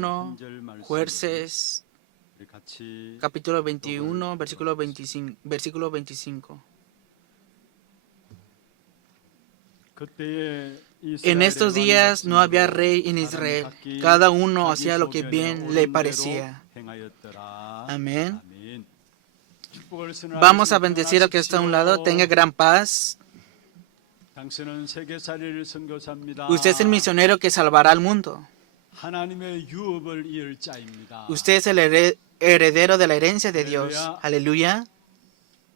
1, 절 말씀 Jueces, 우리 같이 capítulo 21, versículo 25. 그때에 En 이스라엘의 estos 왕이 días no había 없으므로 rey en 사람이 Israel. 각기 Cada uno 자기 hacía lo que 소견에 bien le 옳은 대로 parecía. 행하였더라. Amén. 아멘. 축복을 Vamos a 선언하시고 bendecir al que está a un lado. Tenga 평안하십시오. gran paz. 당신은 세계살이를 선교사입니다. Usted es el misionero que salvará al mundo. 하나님의 유업을 이을 자입니다. Usted es el heredero de la herencia de Dios. Aleluya.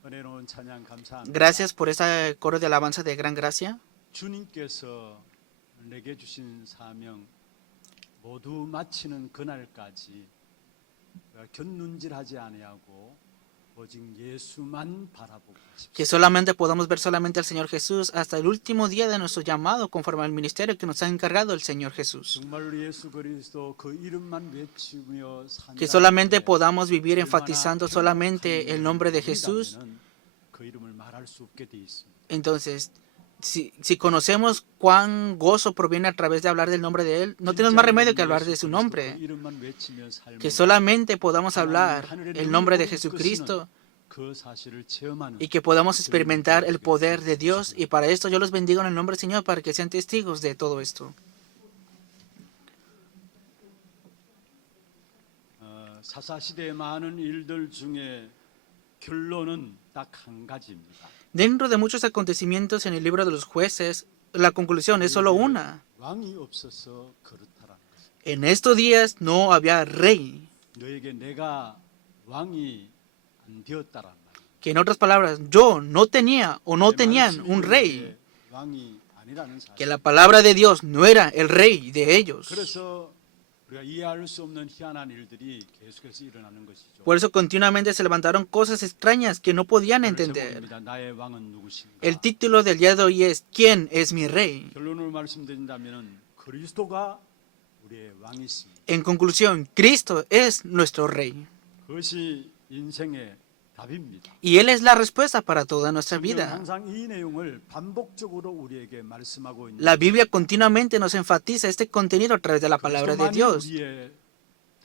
은혜로운 찬양 감사합니다. Gracias por ese coro de alabanza de gran gracia. 주님께서 내게 주신 사명 모두 마치는 그날까지 곁눈질하지 아니하고 오직 예수만 바라보고 Que solamente podamos ver solamente al Señor Jesús hasta el último día de nuestro llamado conforme al ministerio que nos ha encargado el Señor Jesús. 정말로 예수 그리스도 그 이름만 외치며 Que solamente 산다는데 podamos vivir enfatizando solamente el nombre de Jesús. 그 이름을 말할 수 없게 돼 있습니다. Entonces, si conocemos cuán gozo proviene a través de hablar del nombre de Él, no tenemos más remedio que hablar de su nombre. Que solamente podamos hablar el nombre de Jesucristo y que podamos experimentar el poder de Dios. Y para esto yo los bendigo en el nombre del Señor para que sean testigos de todo esto. 사사시대의 많은 일들 중에 결론은 딱 한 가지입니다. Dentro de muchos acontecimientos en el libro de los jueces, la conclusión es solo una. 왕이 없어서 그렇다라는 것입니다. En estos días no había rey. 너에게 내가 왕이 안 되었다란 말이에요. Que en otras palabras, yo no tenía o no tenían un rey. 왕이 아니라는 사실. Que la palabra de Dios no era el rey de ellos. 그래서 우리가 이해할 수 없는 희한한 일들이 계속해서 일어나는 것이죠. Por eso continuamente se levantaron cosas extrañas que no podían entender. 제목입니다. 나의 왕은 누구신가? El título del día de hoy es ¿Quién es mi rey? 결론을 말씀드린다면 그리스도가 우리의 왕이십니다. En conclusión, Cristo es nuestro rey. 그것이 인생의 답입니다. Y Él es la respuesta para toda nuestra vida. 항상 이 내용을 반복적으로 우리에게 말씀하고 있는 La Biblia continuamente nos enfatiza este contenido a través de la palabra de 그리스도만이 Dios. 우리의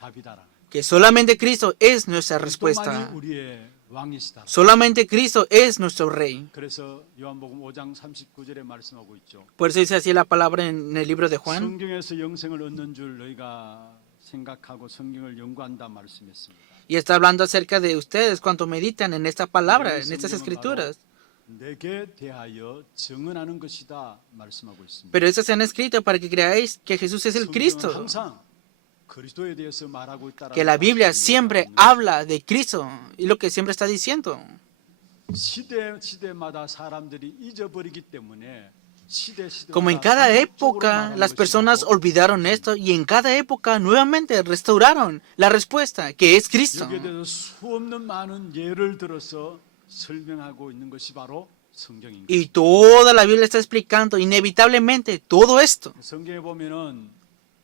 답이다라는 Que solamente Cristo es nuestra 그리스도만이 respuesta. 우리의 왕이시다. Solamente Cristo es nuestro rey. 그래서 요한복음 5장 39절에 말씀하고 있죠. Por eso dice así la palabra en el libro de Juan. 성경에서 영생을 얻는 줄 너희가 생각하고 성경을 연구한다 말씀했습니다. Y está hablando acerca de ustedes cuando meditan en esta palabra, en estas escrituras. 내게 대하여 증언하는 것이다 말씀하고 있습니다. Pero estos se han escrito para que creáis que Jesús es el 성경은 Cristo. 항상 그리스도에 대해서 말하고 있다라는 Que la Biblia 말씀을 siempre 얘기하거든요. habla de Cristo. Y lo que siempre está diciendo. 시대마다 사람들이 잊어버리기 때문에 Como en cada época las personas olvidaron esto y en cada época nuevamente restauraron la respuesta, que es Cristo. 여기에 대해서 수없는 많은 예를 들어서 설명하고 있는 것이 바로 성경입니다. Y toda la Biblia está explicando inevitablemente todo esto. 성경에 보면은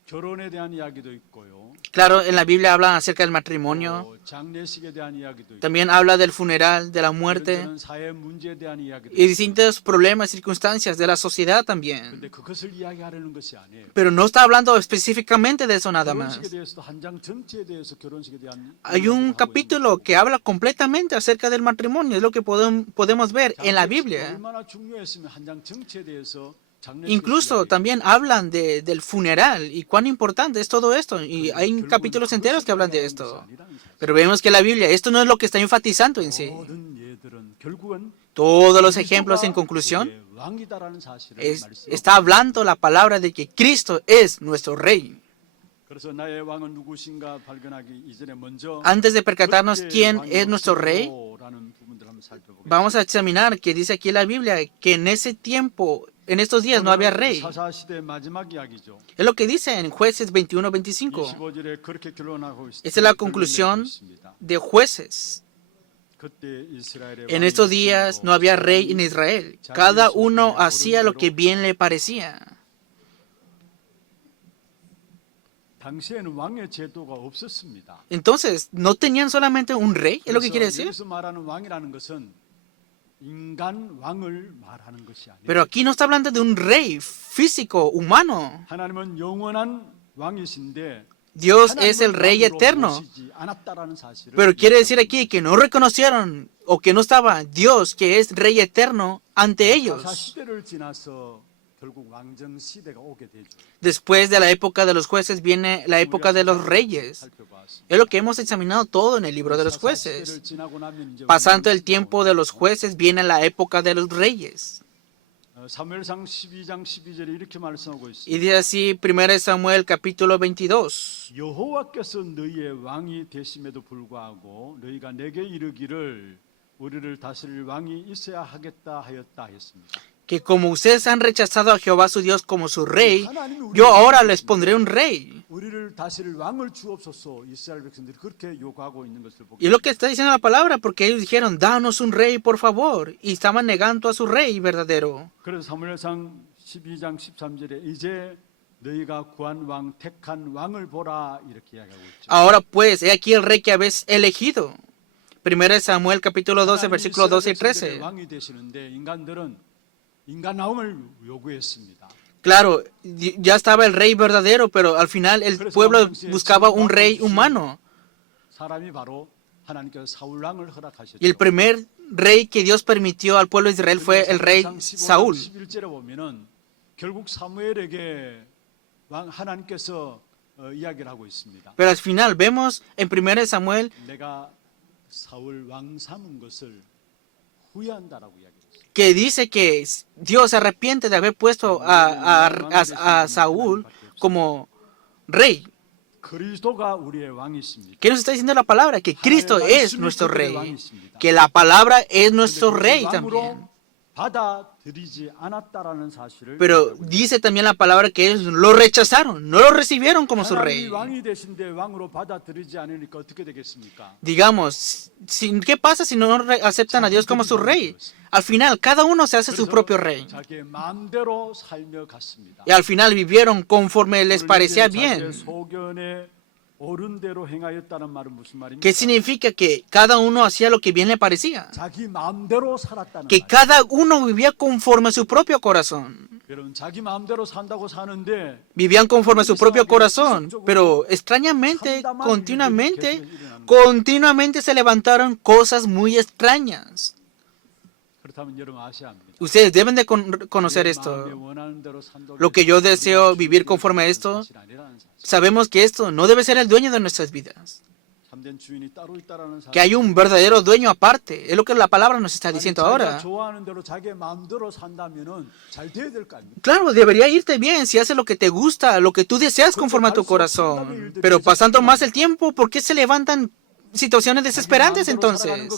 결혼에 대한 이야기도 있고요. Claro, en la Biblia habla acerca del matrimonio, 또 장례식에 대한 이야기도 있고. también habla del funeral, de la muerte 이런저런 사회 문제에 대한 이야기도 y 있고. distintos problemas, circunstancias de la sociedad también. 근데 그것을 이야기하려는 것이 아니에요. Pero no está hablando específicamente de eso nada más. 결혼식에 대해서도 한 장 전체에 대해서 결혼식에 대한 Hay un 이야기를 하고 capítulo que habla completamente acerca del matrimonio, es lo que podemos ver en la 장례식이 Biblia. 얼마나 중요했으면 한 장 전체에 대해서 Incluso también hablan del funeral y cuán importante es todo esto. Y hay capítulos enteros que hablan de esto. Pero vemos que la Biblia, esto no es lo que está enfatizando en sí. 모든 예들은 결국은 Todos los ejemplos en conclusión 우리의 왕이다라는 사실을 está hablando la palabra de que Cristo es nuestro Rey. 그래서 나의 왕은 누구신가 발견하기 이전에 먼저 Antes de percatarnos 그때 quién 왕이 es nuestro Rey, 없었고라는 부분들을 한번 살펴보겠습니다. vamos a examinar que dice aquí la Biblia que en ese tiempo, en estos días no había rey. 사사시대 마지막 이야기죠. Es lo que dice en Jueces 21-25. 25절에 그렇게 결론하고 있습니다. Esta es la conclusión de Jueces. 그때 이스라엘의 En 왕이 estos días no había rey en Israel. Cada uno hacía lo que bien le parecía. 당시에는 왕의 제도가 없었습니다. Entonces, ¿no tenían solamente un rey? ¿Es lo que quiere 그래서 decir? 여기서 말하는 왕이라는 것은 인간 왕을 말하는 것이 아니에요. Pero aquí no está hablando de un rey físico, humano. 하나님은 영원한 왕이신데 Dios es el Rey eterno. Pero quiere decir aquí que no reconocieron o que no estaba Dios, que es Rey eterno, ante ellos. Después de la época de los jueces viene la época de los reyes. Es lo que hemos examinado todo en el libro de los jueces. Pasando el tiempo de los jueces viene la época de los reyes. 사무엘상 12장 12절에 이렇게 말씀하고 있습니다. Y dice así, 1 Samuel capítulo 22. 여호와께서 너희의 왕이 되심에도 불구하고 너희가 내게 이르기를 우리를 다스릴 왕이 있어야 하겠다 하였다 했습니다. Que como ustedes han rechazado a Jehová su Dios como su rey, yo ahora les pondré un rey. 우리를 다스릴 왕을 주옵소서 이스라엘 백성들이 그렇게 요구하고 있는 것을 보게. Y es lo que está diciendo la palabra, porque ellos dijeron, danos un rey, por favor. Y estaban negando a su rey verdadero. 그래서 사무엘상 12장 13절에 이제 너희가 구한 왕 택한 왕을 보라 이렇게 이야기하고 있죠. Ahora pues, he aquí el rey que habéis elegido. 1 Samuel capítulo 12, versículos 12 y 13. 왕이 되시는데 인간들은 인간 왕을 요구했습니다. Claro, ya estaba el rey verdadero, pero al final el pueblo buscaba un rey humano. 사람이 바로 하나님께서 사울 왕을 허락하셨죠. Y el primer rey que Dios permitió al pueblo de Israel fue el rey Saúl. 11절에 보면은 결국 사무엘에게 하나님께서 이야기를 하고 있습니다. Pero al final vemos en 1 Samuel 내가 사울 왕 삼은 것을 후회한다라고 이야기했어요. que dice que Dios se arrepiente de haber puesto a Saúl como rey. 그리스도가 우리의 왕이십니다. ¿Qué nos está diciendo la palabra? Que Cristo es nuestro rey. Que la palabra es nuestro rey también. 받아들이지 않았다라는 사실을. Pero dice también la palabra que ellos lo rechazaron, no lo recibieron como su rey. 왕이 되신데 왕으로 받아들이지 않으니까 어떻게 되겠습니까? Digamos, ¿qué pasa si no aceptan a Dios como su rey? Al final, cada uno se hace su propio rey. 자기의 마음대로 살며 갔습니다. Y al final vivieron conforme les parecía bien. 소견에 옳은 대로 행하였다는 말은 무슨 말입니까? ¿Qué significa? Que cada uno hacía lo que bien le parecía. 자기 마음대로 살았다는 Que 말. cada uno vivía conforme a su propio corazón. 여러분 자기 마음대로 산다고 사는데 Vivían conforme a su propio corazón. Pero extrañamente, continuamente se levantaron cosas muy extrañas. 그렇다면 여러분 아셔야 합니다. Ustedes deben de conocer esto. Lo que yo deseo vivir conforme a esto, sabemos que esto no debe ser el dueño de nuestras vidas. Que hay un verdadero dueño aparte. Es lo que la palabra nos está diciendo ahora. Claro, debería irte bien si haces lo que te gusta, lo que tú deseas conforme a tu corazón. Pero pasando más el tiempo, ¿por qué se levantan situaciones desesperantes entonces?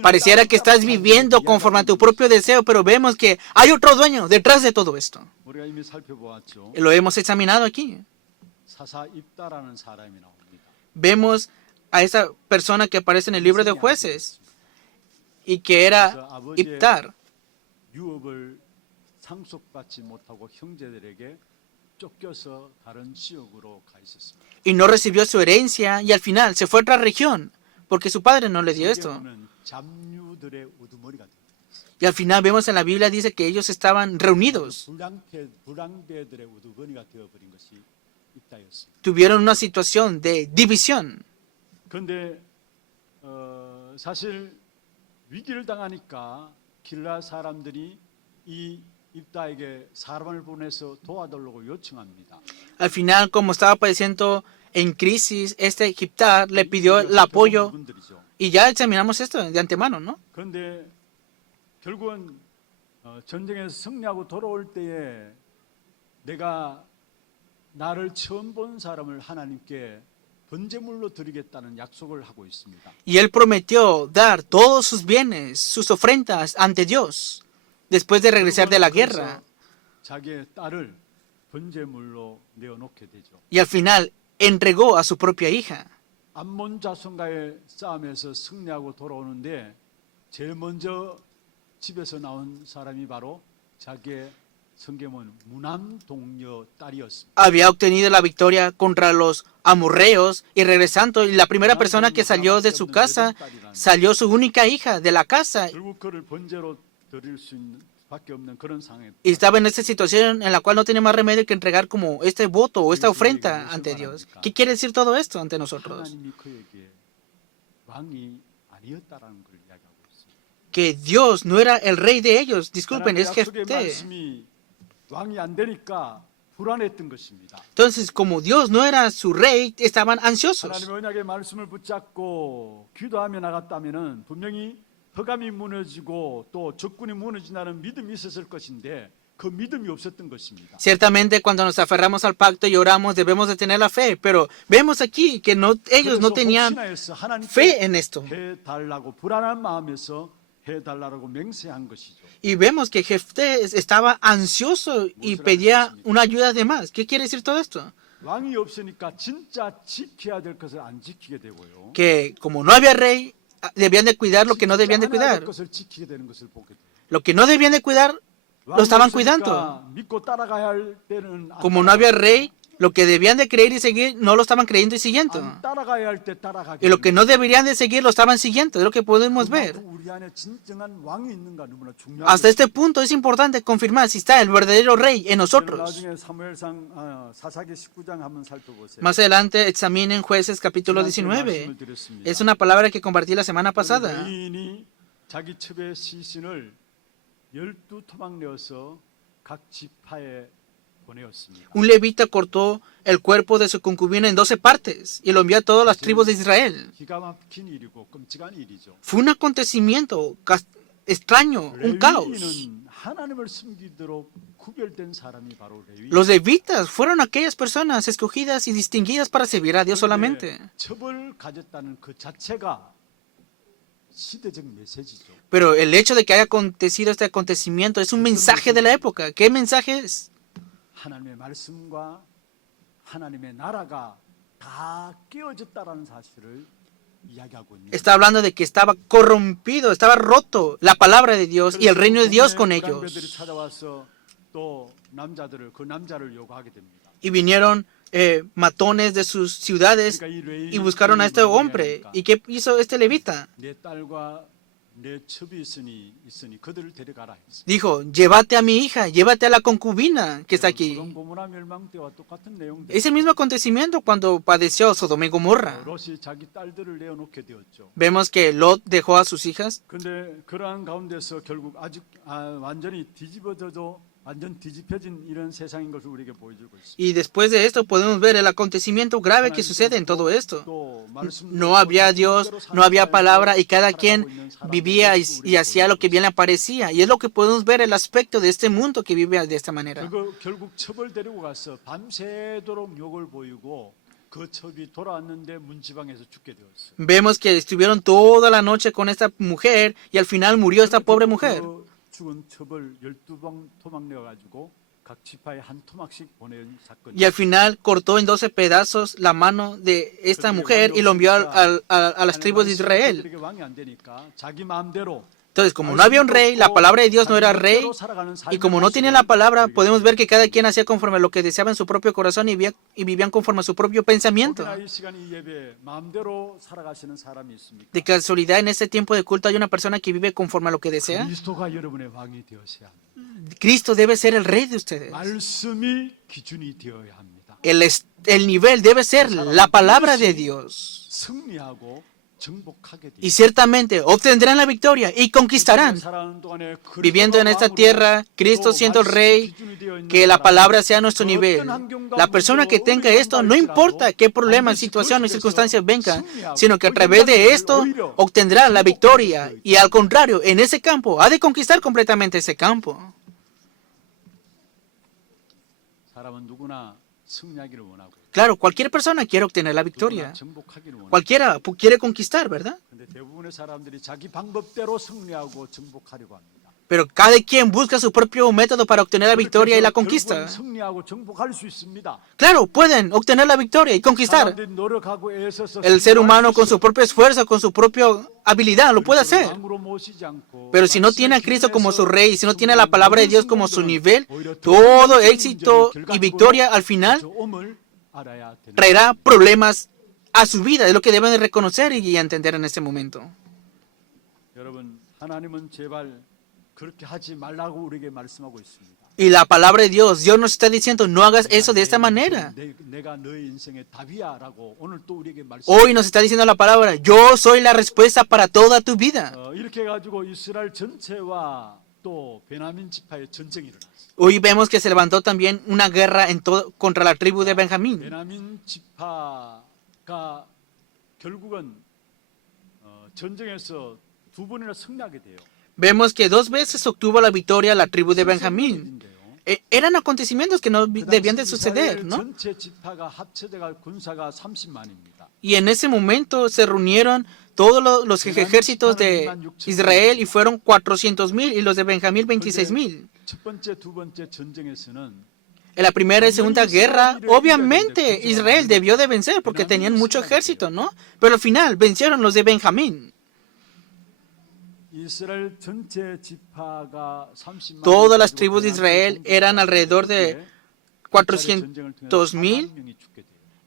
Pareciera que estás viviendo conforme a tu propio deseo, pero vemos que hay otro dueño detrás de todo esto. Lo hemos examinado aquí. Vemos a esa persona que aparece en el libro de jueces y que era Ibtar. 유업을 상속받지 못하고 형제들에게 쫓겨서 다른 지역으로 가 있었습니다. Y no recibió su herencia y al final se fue a otra región porque su padre no le dio esto. 잡류들의 우두머리가 됩니다. Y al final vemos en la Biblia dice que ellos estaban reunidos. 불량배들의 우두머리가 되어버린 것이 입다였습니다. Tuvieron una situación de división. 그런데 사실 위기를 당하니까 길라 사람들이 이 입다에게 사람을 보내서 도와달라고 요청합니다. Al final, como estaba padeciendo en crisis, este Ibtar le pidió el apoyo. Y ya examinamos esto de antemano, ¿no? 그런데 결국은 전쟁에서 승리하고 돌아올 때에 내가 나를 처음 본 사람을 하나님께 번제물로 드리겠다는 약속을 하고 있습니다. Y él prometió dar todos sus bienes, sus ofrendas ante Dios después de regresar de la guerra. 자기의 딸을 번제물로 내어놓게 되죠. Y al final entregó a su propia hija. 암몬 자손과의 싸움에서 승리하고 돌아오는데 제일 먼저 집에서 나온 사람이 바로 자기의 성계문 무남 동료 딸이었습니다. Había obtenido la victoria contra los amorreos y regresando, y la primera persona que salió de su casa, salió su única hija de la casa. 결국 그를 번제로 드릴 수 있는 수밖에 없는 그런 상황에 y estaba en esta situación en la cual no tenía más remedio que entregar como este voto o esta ofrenda ante Dios. ¿Qué quiere decir todo esto ante nosotros? 하나님이 그에게 왕이 아니었다라는 걸 이야기하고 있습니다. Que Dios no era el rey de ellos. Disculpen, 하나님의 es 약속의 Jefté. 말씀이 왕이 안 되니까 불안했던 것입니다. Entonces, como Dios no era su rey, estaban ansiosos. 하나님의 언약의 말씀을 붙잡고 기도하며 나갔다면은 분명히 허감이 무너지고 또 적군이 무너진다는 믿음이 있었을 것인데 그 믿음이 없었던 것입니다. Ciertamente, cuando nos aferramos al pacto y oramos, debemos de tener la fe. Pero vemos aquí que no, ellos no tenían fe en esto. 해달라고 불안한 마음에서 해달라고 맹세한 것이죠. Y vemos que Jefté estaba ansioso y pedía una ayuda de más. ¿Qué quiere decir todo esto? 왕이 없으니까 진짜 지켜야 될 것을 안 지키게 되고요. Que como no había rey, debían de cuidar lo que no debían de 지키지 않아야 될 cuidar. 것을 지키게 되는 것을 보게 돼요. Lo que no debían de cuidar, lo estaban cuidando. 없으니까 믿고 따라가야 할 때는 안 Como no había 따라가고, rey, lo que debían de creer y seguir, no lo estaban creyendo y siguiendo. 안 따라가야 할 때 따라가게 Y lo que 되는 no deberían de seguir, lo estaban siguiendo. Es lo que podemos ver. 그만큼 우리 안에 진정한 왕이 있는가 너무나 중요한 Hasta este punto es importante confirmar si está el verdadero rey en nosotros. 나중에 사무엘상 사사기 19장 한번 살펴보세요. Más adelante examinen Jueces capítulo 19. Es una palabra que compartí la semana pasada. 레인이 자기 첩의 시신을 12토막 내어서 각 지파에 보내었습니다. Un levita cortó el cuerpo de su concubina en 12 partes y lo envió a todas las tribus de Israel. 기가 막힌 일이고 끔찍한 일이죠. Fue un acontecimiento extraño, un caos. 레위인은 하나님을 섬기도록 구별된 사람이 바로 레위. Los levitas fueron aquellas personas escogidas y distinguidas para servir a Dios solamente. 첩을 가졌다는 그 자체가 시대적 메시지죠. Pero el hecho de que haya acontecido este acontecimiento es un mensaje de la época. ¿Qué mensaje es? 하나님의 말씀과 하나님의 나라가 다 깨어졌다라는 사실을 이야기하고 있는. Está hablando de que estaba corrompido, estaba roto la palabra de Dios y el reino de Dios con 들이 ellos. 찾아와서 또 남자들을 그 남자를 요구하게 됩니다. Y vinieron matones de sus ciudades 그러니까 이 레위인이 y buscaron a este hombre. ¿Y qué hizo este levita? 내 딸과 내 첩이 있으니 그들을 데려가라 했어요. Dijo, llévate a mi hija, llévate a la concubina que está aquí. 소돔 고모라 멸망 때와 똑같은 내용들. Es el mismo acontecimiento cuando padeció Sodoma y Gomorra. 롯이 자기 딸들을 내어놓게 되었죠. Vemos que Lot dejó a sus hijas. 근데 그러한 가운데서 결국 아직 완전히 완전 뒤집혀진 이런 세상인 것을 우리에게 보여주고 있습니다. Y después de esto podemos ver el acontecimiento grave que sucede en todo esto. No había Dios, no había palabra y cada quien vivía y hacía lo que bien le parecía. Y es lo que podemos ver el aspecto de este mundo que vive de esta manera. 결국 첩을 데리고 가서 밤새도록 욕을 보이고 그 첩이 돌아왔는데 문지방에서 죽게 되었어요. Vemos que estuvieron toda la noche con esta mujer y al final murió esta pobre mujer. 죽은 첩을 12방 토막 내어 가지고 각 지파에 한 토막씩 보낸 사건이. Y al final cortó en 12 pedazos la mano de esta mujer y lo envió a las tribus de Israel. 그들에게 왕이 안 되니까 자기 마음대로. Entonces, como no había un rey, la palabra de Dios no era rey, y como no tenía la palabra, podemos ver que cada quien hacía conforme a lo que deseaba en su propio corazón y vivían conforme a su propio pensamiento. 혹여나 이 시간 이 예배 마음대로 살아가시는 사람이 있습니까? De casualidad, en este tiempo de culto hay una persona que vive conforme a lo que desea. 그리스도가 여러분의 왕이 되어야 합니다. Cristo debe ser el rey de ustedes. 말씀이 기준이 되어야 합니다. El nivel debe ser la palabra de Dios. 승리하고 정복하게 Y ciertamente obtendrán la victoria y conquistarán. Viviendo en esta tierra, Cristo siendo el Rey, que la palabra sea nuestro nivel. La persona que tenga esto, no importa qué problema, situación o circunstancias vengan, sino que a través de esto obtendrá la victoria. Y al contrario, en ese campo, ha de conquistar completamente ese campo. 사람은 누구나 승리하기를 원하고 Claro, cualquier persona quiere obtener la victoria. 정복하기를 원하고 Cualquiera quiere conquistar, ¿verdad? 근데 대부분의 사람들이 자기 방법대로 승리하고 정복하려고 합니다. Pero cada quien busca su propio método para obtener la victoria y la conquista. 승리하고 정복할 수 있습니다. Claro, pueden obtener la victoria y conquistar. 사람들이 노력하고 애써서 El ser humano con su propio esfuerzo, con su propia habilidad, lo puede hacer. 왕으로 모시지 않고 Pero si no tiene a Cristo como su rey, si no tiene la palabra de Dios como su nivel, todo éxito y victoria al final 조음을 알아야 되는 traerá problemas a su vida. Es lo que deben de reconocer y entender en este momento. 여러분 하나님은 제발 그렇게 하지 말라고 우리에게 말씀하고 있습니다. Y la palabra de Dios nos está diciendo, no hagas eso de esta manera. 내가 너의 인생의 답이야라고 오늘 또 우리에게 말씀. Hoy nos está diciendo la palabra, yo soy la respuesta para toda tu vida. 이렇게 해가지고 이스라엘 전체와 또 베냐민 지파의 전쟁이 일어났어요. Hoy vemos que se levantó también una guerra contra la tribu de Benjamín. 베냐민 지파가 결국은 전쟁에서 두 번이나 승리하게 돼요. Vemos que 2 veces obtuvo la victoria la tribu de Benjamín. Eran acontecimientos que no debían de suceder, ¿no? 전체 지파가 합쳐져가 군사가 30만입니다. Y en ese momento se reunieron todos los ejércitos de Israel y fueron 400,000 y los de Benjamín 26,000. 첫 번째, 두 번째 전쟁에서는 En la primera y segunda guerra, obviamente Israel debió de vencer porque tenían mucho ejército, ¿no? Pero al final vencieron los de Benjamín. 이스라엘 전체 지파가 30만. Todas las tribus de Israel eran alrededor de 400,000,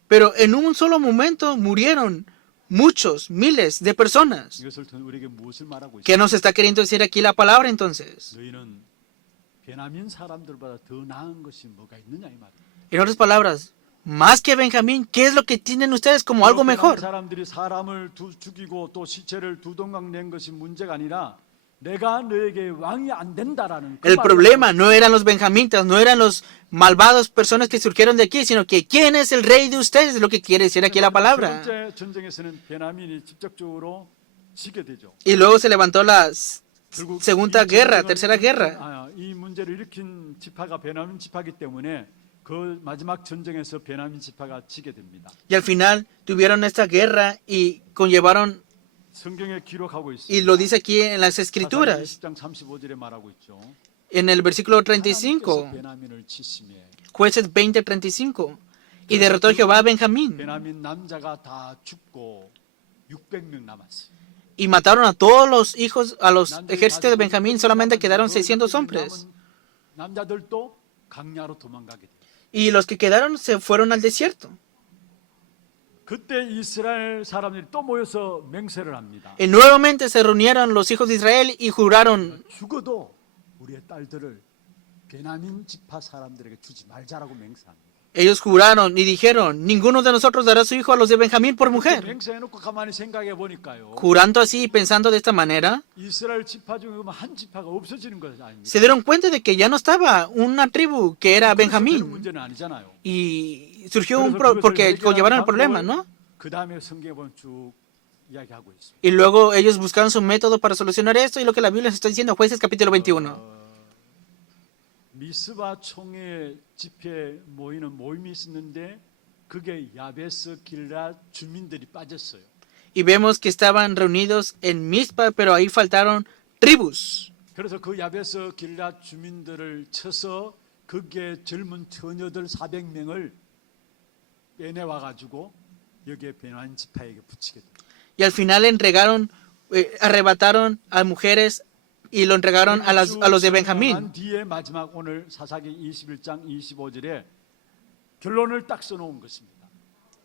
pero en un solo momento murieron muchos, miles de personas. 이것을 통해 우리에게 무엇을 말하고 있습니까? ¿Qué nos está queriendo decir aquí la palabra entonces? 너희는 베냐민 사람들보다 더 나은 것이 뭐가 있느냐 이 말이에요. En otras palabras, más que Benjamín, ¿qué es lo que tienen ustedes como algo mejor? 사람들이 사람을 죽이고 또 시체를 두 동강 낸 것이 문제가 아니라 내가 너에게 왕이 안 된다라는 그 El 말을 problema no eran los benjamitas, no eran los malvados personas que surgieron de aquí, sino que ¿quién es el rey de ustedes? Es lo que quiere decir aquí la palabra. 첫 번째 전쟁에서는 베냐민이 직접적으로 지게 되죠. Y luego se levantó la 결국 segunda 이 guerra, 전쟁은 tercera guerra. 이 문제를 일으킨 지파가 베냐민 지파이기 때문에 그 마지막 전쟁에서 베냐민 지파가 지게 됩니다. Y al final tuvieron esta guerra y conllevaron, 성경에 기록하고 있습니다. y lo dice aquí en las 사사기 escrituras, 20장 35절에 말하고 있죠. en el versículo 하나님께서 35, 베냐민을 치심에 jueces 20:35, y derrotó Jehová a Benjamín, 베냐민 남자가 다 죽고 600명 남았어요. y mataron a todos los hijos, a los ejércitos de Benjamín, solamente quedaron 600 hombres. 남자들도 강야로 도망가게 돼요. Y los que quedaron se fueron al desierto. 그때 이스라엘 사람들이 또 모여서 맹세를 합니다. Y nuevamente se reunieron los hijos de Israel y juraron, 죽어도 우리의 딸들을 베냐민 지파 사람들에게 주지 말자라고 맹세합니다. ellos juraron y dijeron, ninguno de nosotros dará su hijo a los de Benjamín por mujer. 맹세해놓고 가만히 생각해 보니까요. Jurando así y pensando de esta manera, 이스라엘 지파 중에 한 지파가 없어지는 것 아닙니까? se dieron cuenta de que ya no estaba una tribu que era 그런 Benjamín. 문제는 아니잖아요. Y surgió porque conllevaron el problema, ¿no? 그 다음에 성경에 보면 쭉 이야기하고 있습니다. Y luego ellos buscaron su método para solucionar esto y lo que la Biblia nos está diciendo, Jueces capítulo 21. 미스바 총회 집회에 모이는 모임이 있었는데 그게 야베스 길라 주민들이 빠졌어요. Y vemos que estaban reunidos en Mizpa, pero ahí faltaron tribus. 그래서 그 야베스 길라 주민들을 쳐서 거기에 젊은 처녀들 400명을 빼내와 가지고 여기에 베냐민 지파에게 붙이게 됩니다. Y al final arrebataron a mujeres y lo entregaron a los de Benjamín. 뒤에 마지막 오늘 사사기 21장 25절에 결론을 딱 써놓은 것입니다.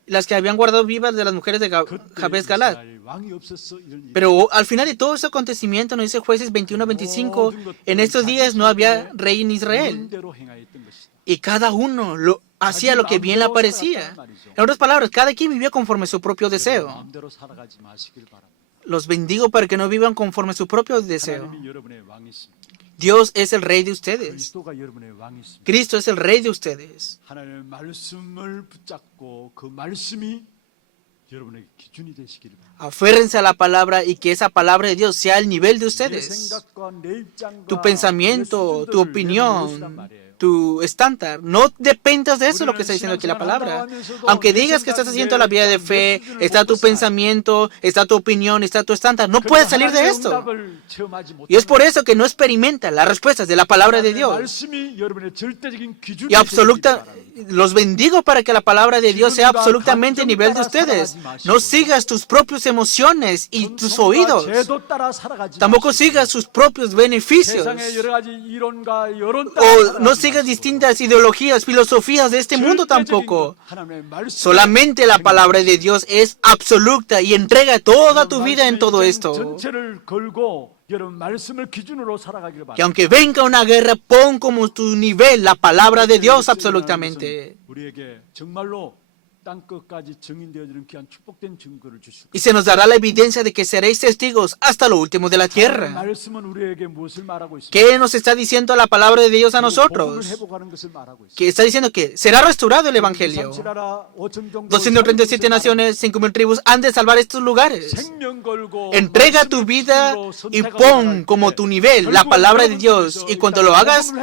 Las que habían guardado vivas de las mujeres de Jabes Galad. 이스라엘 왕이 없었어 이런 일. Pero al final de todo ese acontecimiento, nos dice Jueces 21-25, en estos días no había rey en Israel. 대로 행하였던 것이다. Y cada uno hacía lo que bien le parecía. En otras palabras, cada quien vivía conforme su propio deseo. 마음대로 살아가지 마시길 바랍니다. Los bendigo para que no vivan conforme su propio deseo. 하나님이 여러분의 왕이십니다. Dios es el rey de ustedes. 그리스도가 여러분의 왕이십니다. Cristo es el rey de ustedes. 하나님의 말씀을 붙잡고 그 말씀이 여러분에게 기준이 되시길 바랍니다. Aférrense a la palabra y que esa palabra de Dios sea el nivel de 내 ustedes. 생각과 내 입장과 Tu pensamiento, 내 tu 수준들을 외우시란 opinión, 말이에요. tu estándar. No dependas de eso, lo que está diciendo aquí la palabra. Aunque digas que estás haciendo la vida de fe, está tu pensamiento, está tu opinión, está tu estándar. No puedes salir de esto. Y es por eso que no experimenta las respuestas de la palabra de Dios. Y los bendigo para que la palabra de Dios sea absolutamente nivel de ustedes. No sigas tus propias emociones y tus oídos. Tampoco sigas sus propios beneficios. O no sigas distintas ideologías, filosofías de este mundo tampoco. Solamente la palabra de Dios es absoluta y entrega toda tu vida en todo esto. 여러분 말씀을 기준으로 살아가기를 Que 바랍니다. aunque venga una guerra, pon como tu nivel la palabra de Dios absolutamente. 우리에게 정말로 땅 끝까지 증인되어지는 귀한 축복된 증거를 주시고 Y se nos dará la evidencia de que seréis testigos hasta lo último de la tierra. 말씀은 우리에게 무엇을 말하고 있습니까? ¿Qué nos está diciendo la palabra de Dios a 복음을 nosotros? 회복하는 것을 말하고 있습니다. Que está diciendo que será restaurado el Evangelio. 237 naciones, 5,000 tribus han de salvar estos lugares. 생명 걸고 Entrega tu vida y pon como tu nivel la palabra de Dios. Y cuando lo hagas,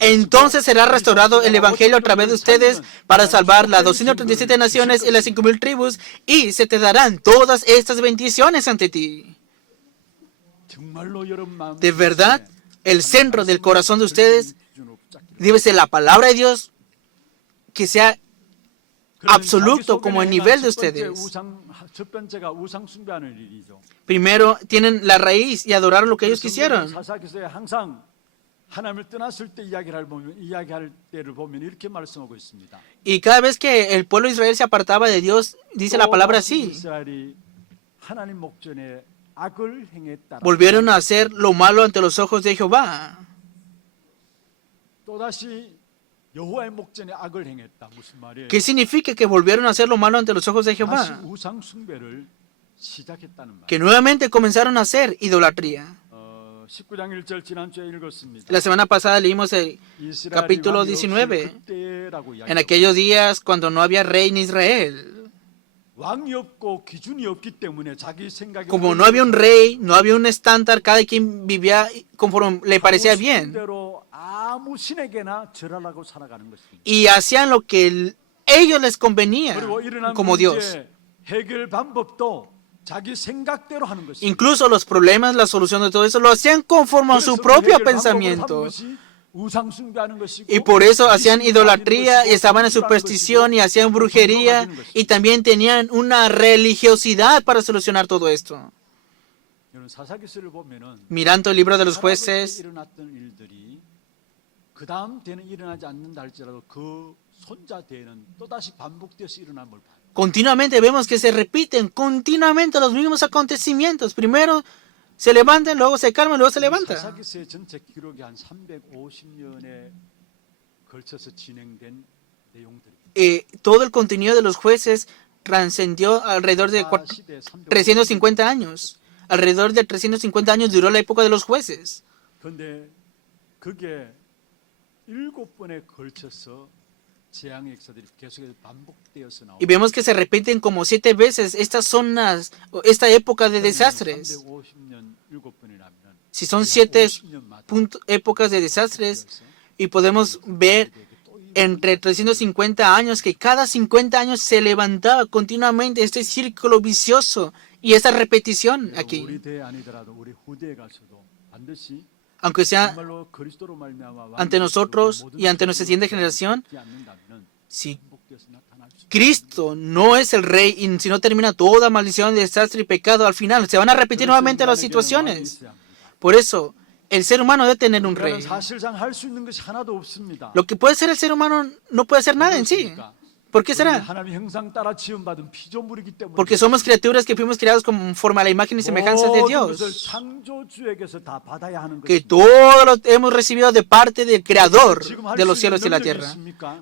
entonces será restaurado el Evangelio a través de ustedes para salvar las 237 naciones y las 5,000 tribus. Y se te darán todas estas bendiciones ante ti. De verdad, el centro del corazón de ustedes debe ser la palabra de Dios, que sea absoluto como el nivel de ustedes. 첫 번째가 우상 숭배하는 일이죠. Primero tienen la raíz y adoraron lo que ellos quisieron. 사사기서에 항상 하나님을 떠났을 때 이야기할 때를 보면 이렇게 말씀하고 있습니다. Y cada vez que el pueblo de Israel se apartaba de Dios, dice la palabra así: 이스라엘이 하나님 목전에 악을 행했다. volvieron a hacer lo malo ante los ojos de Jehová. 또다시 여호와의 목전에 악을 행했다. 무슨 말이에요? ¿Qué significa que volvieron a hacer lo malo ante los ojos de 다시 Jehová? 우상 숭배를 시작했다는 말. Que nuevamente comenzaron a hacer idolatría. 19장 1절 지난주에 읽었습니다. La semana pasada leímos el 이스라엘이 capítulo 왕이 없이 19. 그때라고 En 이야기하고 aquellos días cuando no había rey en Israel. 왕이 없고 기준이 없기 때문에 자기 생각에 Como no había un rey, no había un estándar, cada quien vivía conforme le parecía bien. 대로 아무 신에게나 절하라고 살아가는 것입니다. Y hacían lo que ellos les convenía 그리고 일어난 como Dios. 문제 해결 방법도 자기 생각대로 하는 것입니다. Incluso los problemas, la solución de todo eso, lo hacían conforme a su 그래서 propio 해결 방법을 pensamiento. 삼은 것이 우상 숭배하는 것이고 Y por eso hacían 미신을 idolatría 가리는 y estaban en 것이고 superstición y hacían brujería y también tenían una religiosidad para solucionar todo esto. 여러분 사사기서를 보면은 Mirando el libro de los 하나님께 jueces, 일어났던 일들이 그 다음 때는 일어나지 않는다 할지라도 그 손자 때는 또다시 반복돼서 일어난 걸 봐요. continuamente vemos que se repiten continuamente los mismos acontecimientos. Primero se levantan, luego se calman, luego se levantan. 사사기서의 전체 기록이 한 350년에 걸쳐서 진행된 내용들입니다. Todo el contenido de los jueces trascendió alrededor de 350 años. Alrededor de 350 años duró la época de los jueces. 그런데 그게 7번에 걸쳐서 재앙의 역사들이 계속해서 반복되어서 나옵니다. Y vemos que se repiten como 7 veces estas zonas, esta época de desastres. 350년 7번이라면 Si son 7 épocas de desastres, y podemos ver entre 350 años que cada 50 años se levantaba continuamente este círculo vicioso y esta repetición aquí. 우리 대 아니더라도 우리 후대에 가서도 반드시 Aunque sea 정말로 그리스도로 말미암아 ante nosotros y ante nuestra siguiente generación, 않는다면은 si 반복돼서 나타날 수 Cristo no es el rey y si no termina toda maldición, desastre y pecado, al final se van a repetir nuevamente las situaciones. Por eso, el ser humano debe tener un rey. 사실상 할 수 있는 것이 하나도 없습니다. Lo que puede ser el ser humano no puede hacer nada en sí. ¿Por qué será? 하나님의 형상 따라 지음받은 피조물이기 때문에 Porque somos criaturas que fuimos creados conforme a la imagen y semejanza de 모든 것을 Dios. 창조주에게서 다 받아야 하는 Que 것입니다. todo lo hemos recibido de parte del Creador de los cielos y la tierra.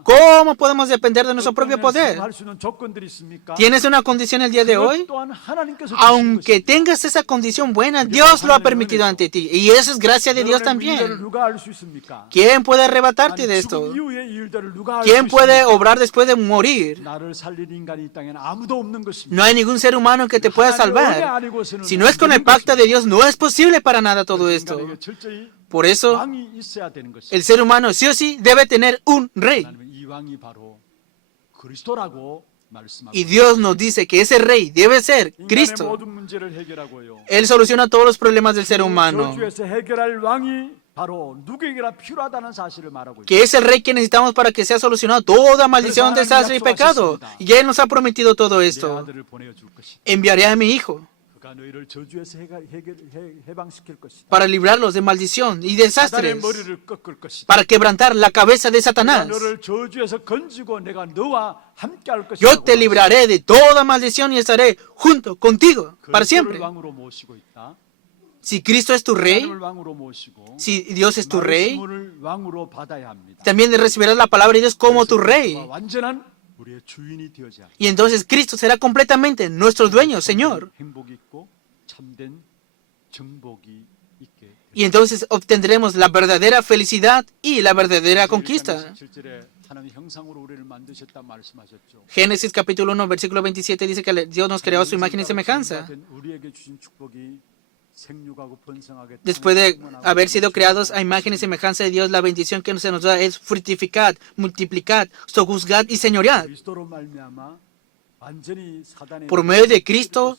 ¿Cómo podemos depender de nuestro propio poder? 할 수 있는 조건들이 있습니까? ¿Tienes una condición el día de hoy? 또한 하나님께서 Aunque tengas esa condición buena, Dios lo ha permitido ante ti. Y eso es gracia de Dios también. 누가 알 수 있습니까? ¿Quién puede arrebatarte de esto? 죽음 이후의 일들을 누가 알 ¿Quién 수 puede 있습니까? obrar después de morir? 나를 살릴 인간이 이 땅에는 아무도 없는 것입니다. No hay ningún ser humano que te pueda salvar. Si no es con el pacto de Dios, no es posible para nada todo esto. 인간에게 철저히 Por eso, 왕이 있어야 되는 것입니다. el ser humano sí o sí debe tener un rey. 하나님은 이 왕이 바로 그리스도라고 말씀하고 Y Dios nos dice que ese rey debe ser 인간의 Cristo. 모든 문제를 해결하고요. Él soluciona todos los problemas del ser humano. 저주에서 해결할 왕이 바로 누구에게나 필요하다는 사실을 말하고 있습니다. Que es el rey que necesitamos para que sea solucionado toda maldición, desastre y pecado. Y Él nos ha prometido todo 내 esto. 아들을 보내줄 것이다. Enviaré a mi hijo 그가 너희를 저주에서 해방시킬 것이다. para librarlos de maldición y 사단의 desastres, 머리를 꺾을 것이다. para quebrantar la cabeza de 내가 Satanás. 너를 저주에서 건지고 내가 너와 함께할 것이다. Yo te libraré de toda maldición y estaré junto contigo para 그리스도를 siempre. 왕으로 모시고 있다. Si Cristo es tu rey, 하나님을 왕으로 모시고 si Dios es tu rey, 말씀을 왕으로 받아야 합니다. también recibirás la palabra de Dios como tu rey. 그리스도가 완전한 우리의 주인이 되어야 Y entonces Cristo será completamente nuestro dueño, Señor. 행복이 있고 참된 정복이 있게. Y entonces obtendremos la verdadera felicidad y la verdadera conquista. 7절에 하나님 형상으로 우리를 만드셨다 말씀하셨죠. Génesis capítulo 1, versículo 27 dice que Dios nos creó a su imagen y semejanza. 우리에게 주신 축복이 생육하고 번성하게 Después de haber sido creados a imagen y semejanza de Dios, la bendición que se nos da es fructificad, multiplicad, sojuzgad y señoread. 그리스도로 말미암아 완전히 사단의 Por medio de Cristo,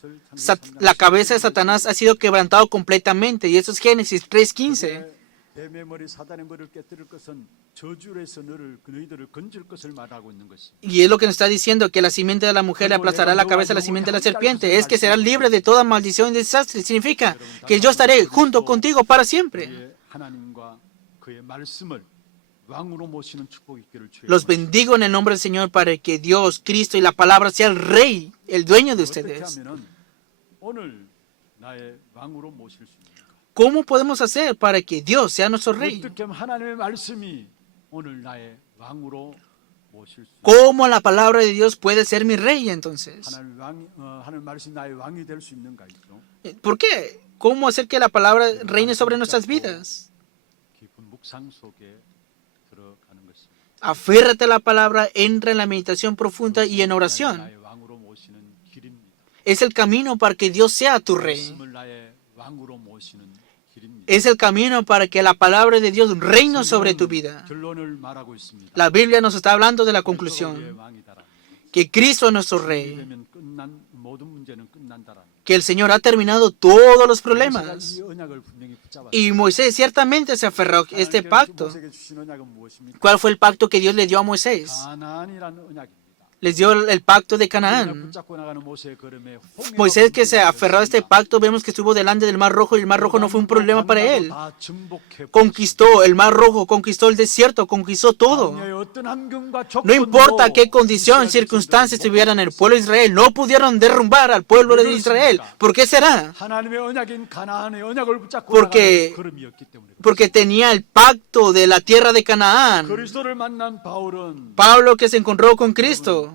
la cabeza de Satanás ha sido quebrantado completamente. Y eso es Génesis 3:15. 뱀의 머리 사단의 머리를 깨뜨릴 것은 저주에서 너희들을 건질 것을 말하고 있는 것이. Y es lo que nos está diciendo, que la simiente de la mujer le aplastará la cabeza a la simiente de la serpiente. Es que será libre de toda maldición y desastre. Significa que yo estaré junto contigo para siempre. 우리의 하나님과 그의 말씀을 왕으로 모시는 축복이 있기를 주의. Los bendigo en el nombre del Señor para que Dios, Cristo y la palabra sea el rey, el dueño de 어떻게 ustedes. 하면은 오늘 나의 왕으로 모실 수 있는가? ¿Cómo podemos hacer para que Dios sea nuestro rey? 어떻게 하면 하나님의 말씀이 오늘 나의 왕으로 모실 수 있는가? ¿Cómo la palabra de Dios puede ser mi rey entonces? 하나님 말씀이 나의 왕이 될 수 있는가 있죠? ¿Por qué? ¿Cómo hacer que la palabra reine sobre nuestras vidas? 깊은 묵상 속에 들어가는 것입니다. Aférrate a la palabra, entra en la meditación profunda y en oración. 나의 왕으로 모시는 길입니다. Es el camino para que Dios sea tu rey. 말씀을 나의 왕으로 모시는 길입니다. Es el camino para que la palabra de Dios reine sobre tu vida. 결론을 말하고 있습니다. La Biblia nos está hablando de la 그리스도가 우리의 conclusión, 왕이다라는 que Cristo es nuestro rey, 되면 끝난 모든 문제는 끝난다라는. que el Señor ha terminado todos los 모세가 problemas. 이 언약을 분명히 붙잡았어요. Y Moisés ciertamente se aferró a este 하나님께서 pacto. 모세에게 주신 언약은 무엇입니까? ¿Cuál fue el pacto que Dios le dio a Moisés? 가나안이라는 언약입니다. Les dio el pacto de 언약 Canaán. 붙잡고 나가는 모세의 걸음에 홍해가 Moisés, que se 분명히 aferró a este 있습니다. pacto, vemos que estuvo delante del mar rojo y el mar rojo no fue un problema para él. 다 정복해 Conquistó el mar rojo, conquistó el desierto, conquistó todo. 광야의 어떤 환경과 No 조건도 importa qué condición, circunstancias tuvieran el pueblo de Israel, no pudieron derrumbar al pueblo de Israel. ¿Por qué será? 하나님의 언약인 가나안의 언약을 붙잡고 Porque- 나가는 걸음이었기 때문에. Porque tenía el pacto de la tierra de Canaán. 그리스도를 만난 바울은 Pablo, que se encontró con Cristo,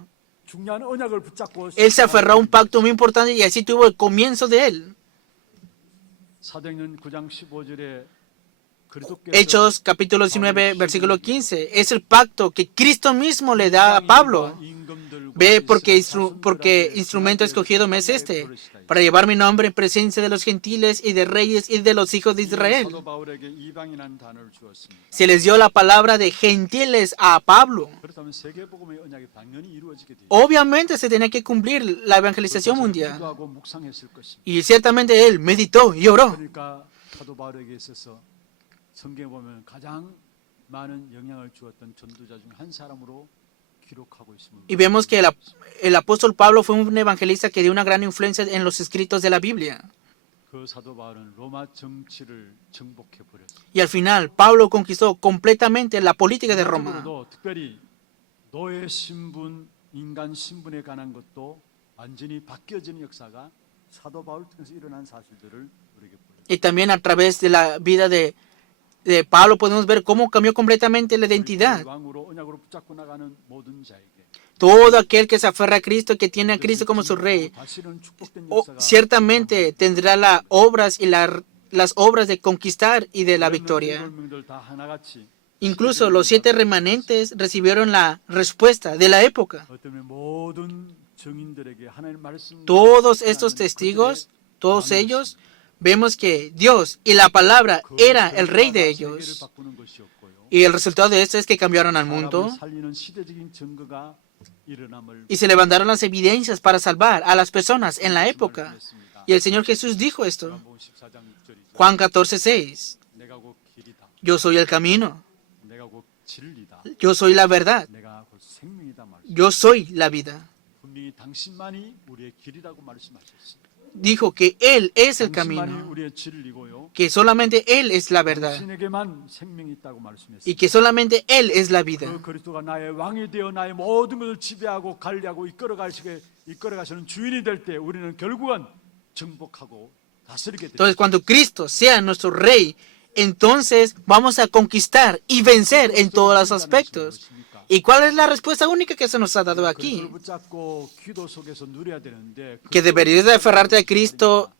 중요한 언약을 붙잡고 él se aferró a un pacto muy importante y así tuvo el comienzo de él. 사도행전 9장 15절에 그리스도께서 Hechos capítulo 19, versículo 15. Es el pacto que Cristo mismo le da a Pablo. Ve porque instrumento escogido me es este, para llevar mi nombre en presencia de los gentiles y de reyes y de los hijos de Israel. 사도 바울에게 이방이라는 단어를 주었습니다. Se les dio la palabra de gentiles a Pablo. 그렇다면 세계복음의 언약이 당연히 이루어지게 돼요. Obviamente se tenía que cumplir la evangelización mundial. 기도하고 묵상했을 것입니다. Y ciertamente él meditó y oró. 그러니까 사도 바울에게 있어서 성경에 보면 가장 많은 영향을 주었던 전도자 중 한 사람으로 기록하고 있습니다. Y vemos que el apóstol Pablo fue un evangelista que dio una gran influencia en los escritos de la Biblia. 그 사도 바울은 로마 정치를 정복해 버렸습니다. Y al final, Pablo conquistó completamente la política de Roma. 또 특별히 노예 신분, 인간 신분에 관한 것도 완전히 바뀌어지는 역사가 사도 바울 통해서 일어난 사실들을 우리에게 보여줍니다. Y también a través de la vida de Pablo podemos ver cómo cambió completamente la identidad. 왕으로 언약으로 붙잡고 나가는 모든 자에게 Todo aquel que se aferra a Cristo, que tiene a Cristo como su rey, 다시는 축복된 역사가 ciertamente tendrá las obras y las obras de conquistar y de la victoria. 명들 다 하나같이 Incluso los 7 remanentes recibieron la respuesta de la época. 어쩌면 모든 증인들에게 하나님 말씀 Todos estos testigos, todos ellos, vemos que Dios y la palabra era el rey de ellos. Y el resultado de esto es que cambiaron al mundo 살리는 시대적인 증거가 일어남을 y se levantaron las evidencias para salvar a las personas en la época. Y el Señor Jesús dijo esto. 요한복음 14장 6절이죠. Juan 14:6. 내가 곧 길이다. Yo soy el camino. 내가 곧 진리다. Yo soy la verdad. 내가 곧 생명이다 말씀. Yo soy la vida. 분명히 당신만이 우리의 길이라고 말씀하셨습니다. Dijo que Él es el 당신만이 camino. 우리의 진리고요. Que solamente Él es la verdad. 당신에게만 생명이 있다고 Y 말씀했습니다. que solamente Él es la vida. 그 그리스도가 나의 왕이 되어 나의 모든 것을 지배하고 관리하고 이끌어가시는 주인이 될 때 우리는 결국은 정복하고 다스리게 됩니다. Entonces, cuando Cristo sea nuestro Rey, entonces vamos a conquistar y vencer en todos los aspectos. ¿Y cuál es la respuesta única que se nos ha dado aquí? 그리스도를 붙잡고 기도 속에서 누려야 되는데 Que deberías de aferrarte a Cristo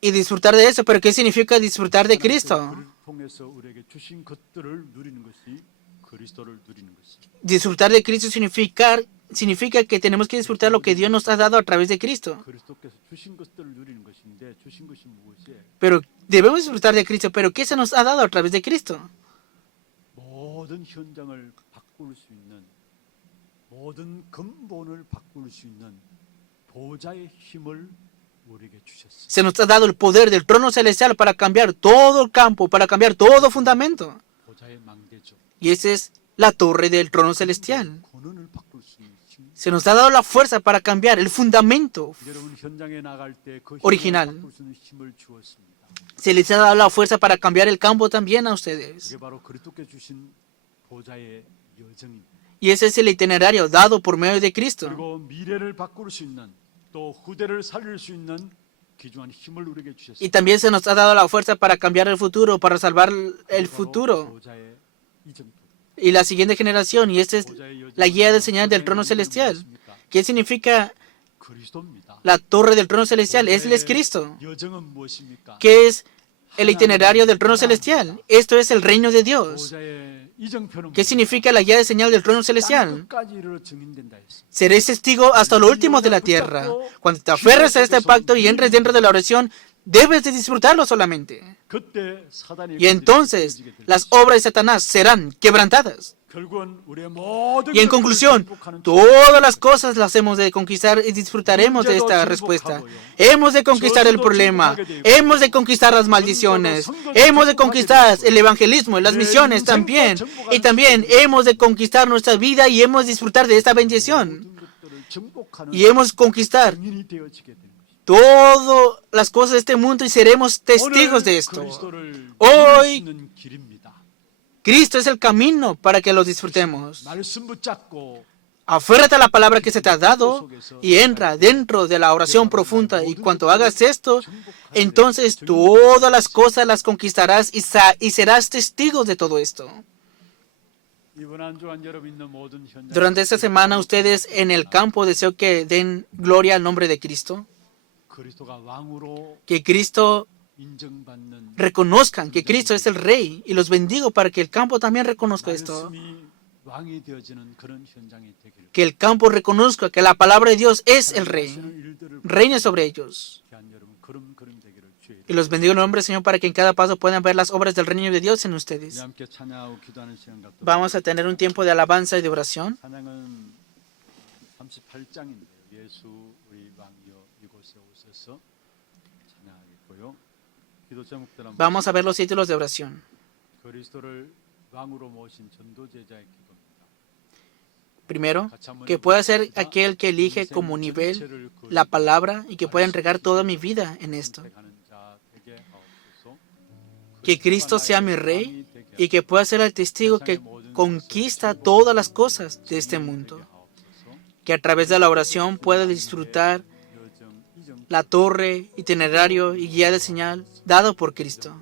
y disfrutar de eso. ¿Pero qué significa disfrutar de Cristo? 그를 통해서 우리에게 주신 것들을 누리는 것이 그리스도를 누리는 것입니다. Disfrutar de Cristo significa que tenemos que disfrutar lo que Dios nos ha dado a través de Cristo. 그리스도께서 주신 것들을 누리는 것인데 주신 것이 무엇이에요? Pero debemos disfrutar de Cristo. ¿Pero qué se nos ha dado a través de Cristo? 모든 현장을 바꿀 수 있는 모든 근본을 바꿀 수 있는 보좌의 힘을 우리에게 주셨어요. Se nos ha dado el poder del trono celestial para cambiar todo el campo, para cambiar todo fundamento. 보좌의 망대죠. Y esa es la torre del trono celestial. 권한을 바꿀 수 있는 힘. Se nos ha dado la fuerza para cambiar el fundamento. 여러분 현장에 나갈 때 그 힘을 Original. 바꿀 수 있는 힘을 주었습니다. Se les ha dado la fuerza para cambiar el campo también a ustedes. 그게 바로 그리스도께 주신 보좌의 여정입니다. Y ese es el itinerario dado por medio de Cristo. 그리고 미래를 바꿀 수 있는 또 후대를 살릴 수 있는 귀중한 힘을 우리에게 Y 주셨습니다. también se nos ha dado la fuerza para cambiar el futuro, para salvar el futuro 보좌의 이정토. y la siguiente generación. Y esta es la guía de señal del trono celestial. ¿Qué significa 그리스도입니다. la torre del trono celestial? Él es Cristo. 여정은 무엇입니까? ¿Qué es el itinerario del trono celestial? Esto es el reino de Dios. 보좌의 이정표는 ¿Qué significa la guía de señal del trono celestial? 땅끝까지 이르러 증인된다 했습니다. Seré testigo hasta lo último de la tierra. Cuando te aferres a este pacto y entres dentro de la oración, debes de disfrutarlo solamente. 그때 사단이 Y entonces las obras de Satanás serán quebrantadas. 결국은 우리의 모든 Y en 것들을 conclusión, 정복하는 todas las cosas las hemos de conquistar y disfrutaremos de esta respuesta. Hemos de conquistar el problema, hemos de conquistar las maldiciones, hemos de conquistar el evangelismo y las misiones también. Y también hemos de conquistar nuestra vida y hemos de disfrutar de esta bendición. 모든 것들을 정복하는 Y hemos de conquistar 증인이 되어지게 되는 것입니다. todas las cosas de este mundo y seremos testigos de 오늘 esto. 그리스도를 Hoy 누릴 수 있는 길입니다. Cristo es el camino para que lo disfrutemos. 말씀 붙잡고 Aférrate a la palabra que se te ha dado y entra dentro de la oración profunda. Y cuando hagas esto, entonces todas las cosas las conquistarás y serás testigo de todo esto. 이번 한 주간 여러분 있는 모든 현장 Durante esta semana, ustedes en el campo deseo que den gloria al nombre de Cristo. 그리스도가 왕으로 Que Cristo 인정받는 reconozcan que Cristo es el Rey. Y los bendigo para que el campo también reconozca esto. 말씀이 왕이 되어지는 그런 현장이 되기를. Que el campo reconozca que la palabra de Dios es el Rey. 하시는 일들을 Reine sobre ellos. 귀한 여러분 그럼 되기를 주의 Y los bendigo en el nombre del Señor para que en cada paso puedan ver las obras del reino de Dios en ustedes. 우리 함께 찬양하고 기도하는 시간 갖도록 Vamos a tener un tiempo de alabanza y de oración. 찬양은 38장인데요. 예수 우리 왕이여 이곳에 오셔서 찬양하겠고요. 기도 제목들 한번 Vamos a ver los títulos de oración. 그리스도를 왕으로 모신 전도 제자의 기도입니다. Primero, que pueda ser aquel que elige como nivel la palabra y que pueda entregar toda mi vida en esto. 선택하는 자 되게 하옵소서. Que Cristo sea mi Rey y que pueda ser el testigo que conquista todas las cosas de este mundo. Que a través de la oración pueda disfrutar 여정 이정 la torre, itinerario y guía de señal dado por Cristo.